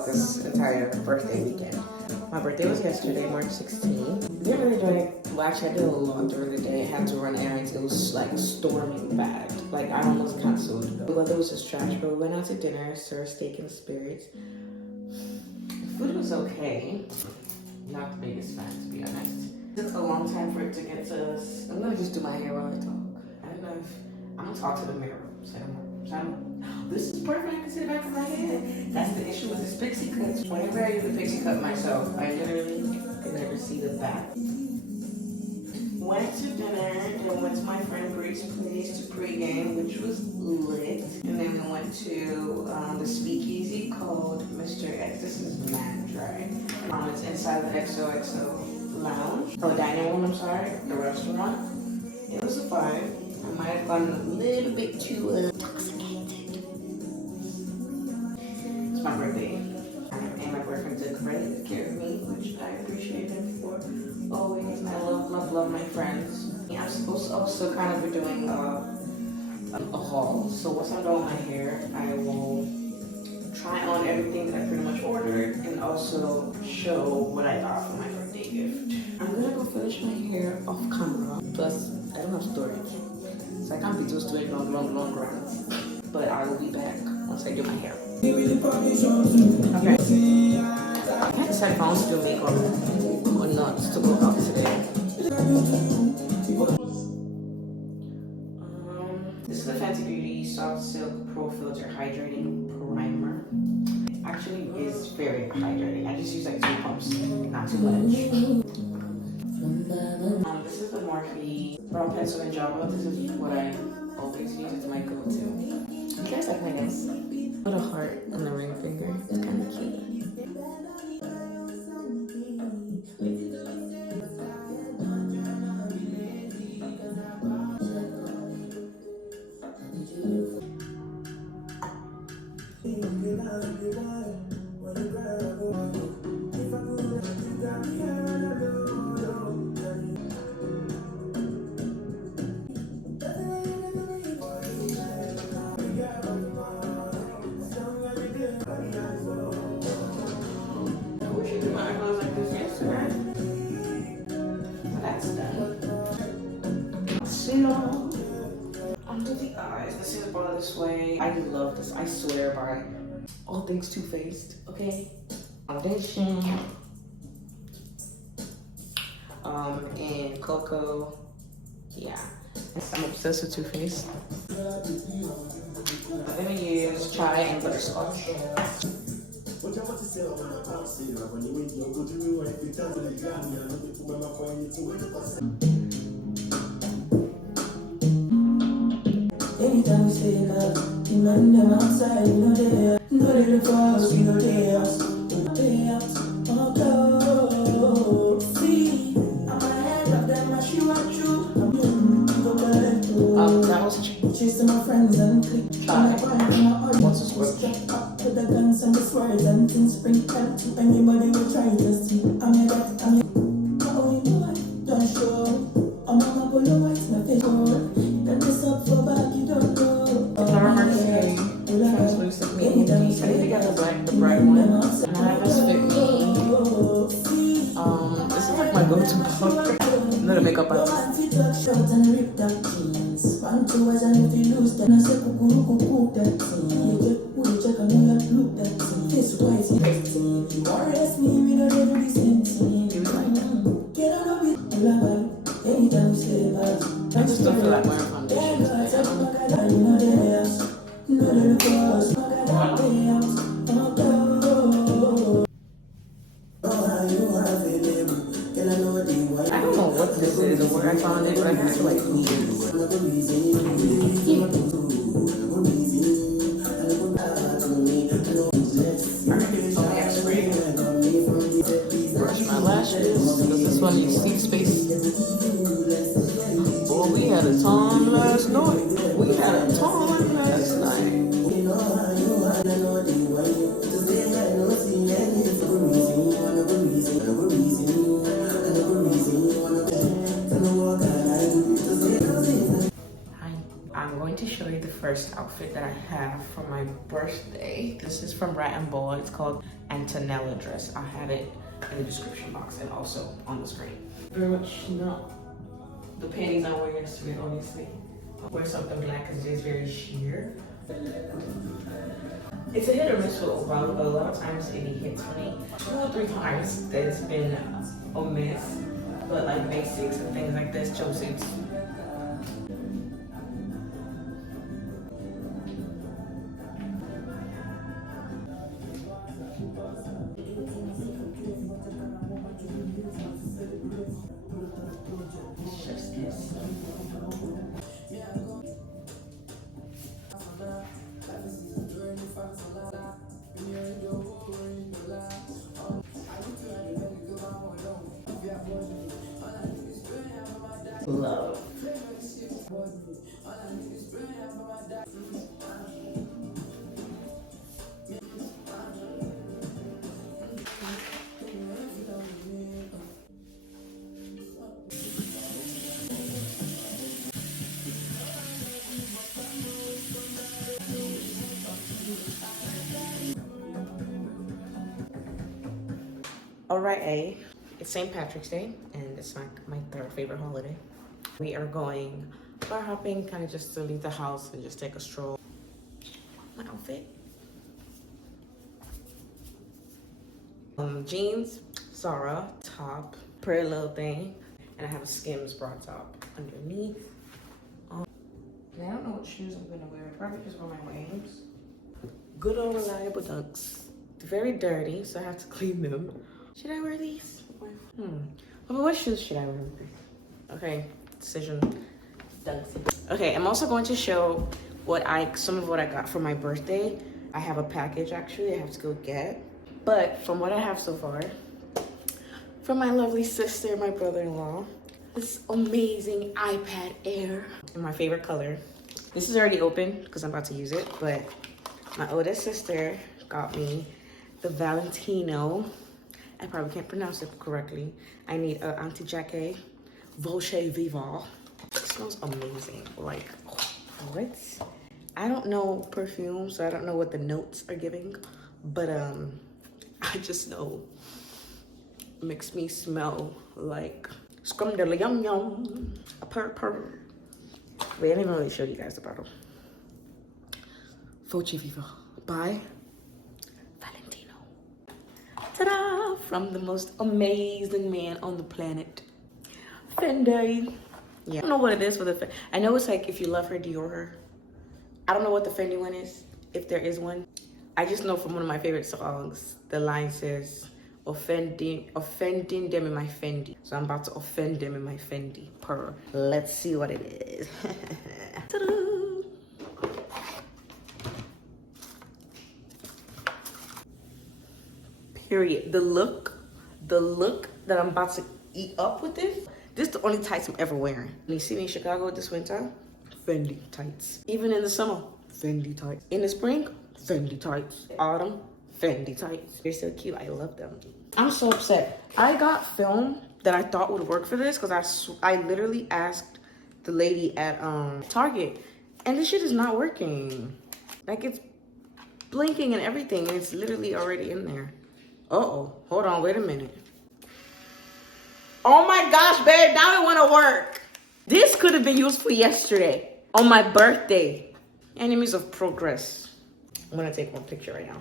vlog this entire birthday weekend. My birthday was yesterday, March 16th. Didn't really do anything. Well, actually, I did a lot during the day. I had to run errands. It was like storming bad. Like, I almost canceled. The weather was just trash, but we went out to dinner, served steak and spirits. Food was okay. Not the biggest fan, to be honest. It took a long time for it to get to us. I'm gonna just do my hair while I talk. I don't know if I'm gonna talk to the mirror. So I don't, this is perfect. I can see the back of my head. That's the issue with this pixie cut. Whenever I do the pixie cut myself, I literally can never see the back. Went to dinner and went to my friend Bree's place to pregame, which was lit. And then we went to the speakeasy called Mr. X. This is mad dry. It's inside the XOXO lounge. Oh, dining room, I'm sorry. The restaurant. It was a vibe. I might have gotten a little bit too intoxicated. It's my birthday. And my boyfriend took great care of me, which I appreciate him for always. I love my friends. Yeah, I'm supposed to also kind of be doing a haul. So once I'm done with my hair, I will try on everything that I pretty much ordered and also show what I got for my birthday gift. I'm gonna go finish my hair off camera. Plus, I don't have storage. So I can't be just doing long runs. But I will be back once I do my hair. Okay. I can't decide if I want to do makeup or not to go out today. This is the Fenty Beauty Soft Silk Pro Filter Hydrating Primer. It actually is very hydrating. I just use like 2 pumps, not too much. This is the Morphe Brow Pencil and Java. This is what I always use. It's my go-to. You guys like my nails? Put a heart on the ring finger. It's kind of cute. Under the eyes, this is brought this way. I love this. I swear by all things Too Faced. Okay, foundation, and cocoa. Yeah, I'm obsessed with Too Faced. I'm gonna use chai and butterscotch. Anytime we stay up, the man them outside, you know they are. No little cause, we know they are. They are, oh, see, I'm ahead of them, I shoot at you. I'm doing the world. That was chasing my friends and click. chai. What's this word? Strap up to the guns and the swords and things spring help to anybody who try to see. I'm a that, I'm a. Oh, you know what? Don't show. I'm a polo white, my favorite. Then this up for back, you don't go. Translucent medium. I need to get the bright one. And I have this fit me. This is like my go-to color. Not a makeup artist. I just don't feel like wearing foundation today. I don't know what this is or where I found it, but I feel like brush my lashes, because this one needs seat space. Boy, we had a time last night. We had a time last night. I'm going to show you the first outfit that I have for my birthday. This is from Rat and Ball. It's called Antonella dress. I have it in the description box and also on the screen. Very much not the panties I wore yesterday, obviously. I'll wear something black because it is very sheer. It's a hit or miss for a while, but a lot of times it hits me. 2 or 3 times that it's been a miss, but like basics and things like this, jumpsuits. Love. Alright, it's St. Patrick's Day, and it's like my 3rd favorite holiday. We are going bar hopping, kind of just to leave the house and just take a stroll. My outfit. Jeans, Zara, top, pretty little thing, and I have a Skims bra top underneath. And I don't know what shoes I'm gonna wear. Probably just wear my Wings. Good old reliable Dunks. Very dirty, so I have to clean them. Should I wear these? But what shoes should I wear? Okay, decision. Okay, I'm also going to show some of what I got for my birthday. I have a package actually I have to go get. But from what I have so far, from my lovely sister, my brother-in-law, this amazing iPad Air in my favorite color. This is already open because I'm about to use it, but my oldest sister got me the Valentino. I probably can't pronounce it correctly. I need an anti-jacquet Volche Viva. It smells amazing. Like, what? I don't know perfume, so I don't know what the notes are giving, but I just know it makes me smell like scrum de la yum yum, a purr. Wait, I didn't really show you guys the bottle. Volche Viva by Valentino. Ta-da! From the most amazing man on the planet, Fendi. Yeah, I don't know what it is for the. I know it's like if you love her, Dior her. I don't know what the Fendi one is, if there is one. I just know from one of my favorite songs, the line says, offending them in my Fendi. So I'm about to offend them in my Fendi. Purr. Let's see what it is. Ta-da! Period. The look that I'm about to eat up with this is the only tights I'm ever wearing. You see me in Chicago this winter? Fendi tights. Even in the summer, Fendi tights. In the spring, Fendi tights. Autumn, Fendi tights. They're so cute. I love them. I'm so upset. I got film that I thought would work for this because I literally asked the lady at Target, and this shit is not working. Like, it's blinking and everything, and it's literally already in there. Uh-oh. Hold on. Wait a minute. Oh my gosh, babe. Now it want to work. This could have been useful yesterday on my birthday. Enemies of progress. I'm going to take one picture right now.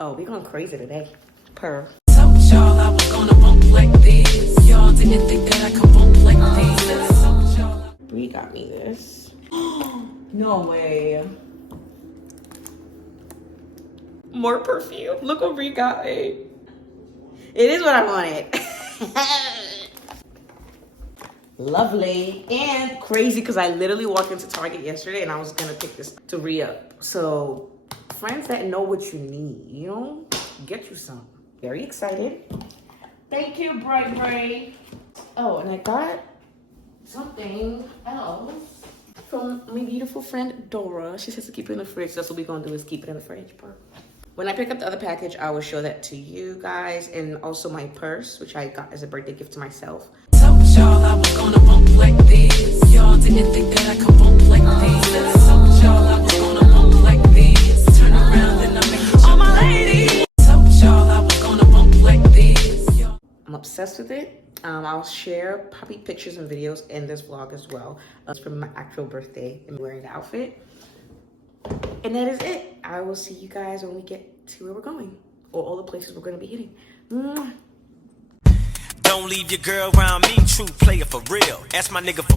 Oh, we going crazy today. Purr. Told y'all I was gonna bump like this. Y'all didn't think that I could bump like this. Bree got me this. No way. More perfume. Look what Bree got me. It is what I wanted. Lovely and crazy because I literally walked into Target yesterday and I was gonna pick this to re-up. So friends that know what you need, you know, get you some. Very excited. Thank you, Bright Bray. Oh, and I got something else from my beautiful friend Dora. She says to keep it in the fridge. That's what we're gonna do, is keep it in the fridge. When I pick up the other package, I will show that to you guys, and also my purse, which I got as a birthday gift to myself. Told y'all I was gonna bump like this. Y'all didn't think that I could bump like obsessed with it. I'll share poppy pictures and videos in this vlog as well. It's from my actual birthday and wearing the outfit. And that is it. I will see you guys when we get to where we're going, or all the places we're going to be hitting. Mwah. Don't leave your girl around me, true player for real. Ask my nigga for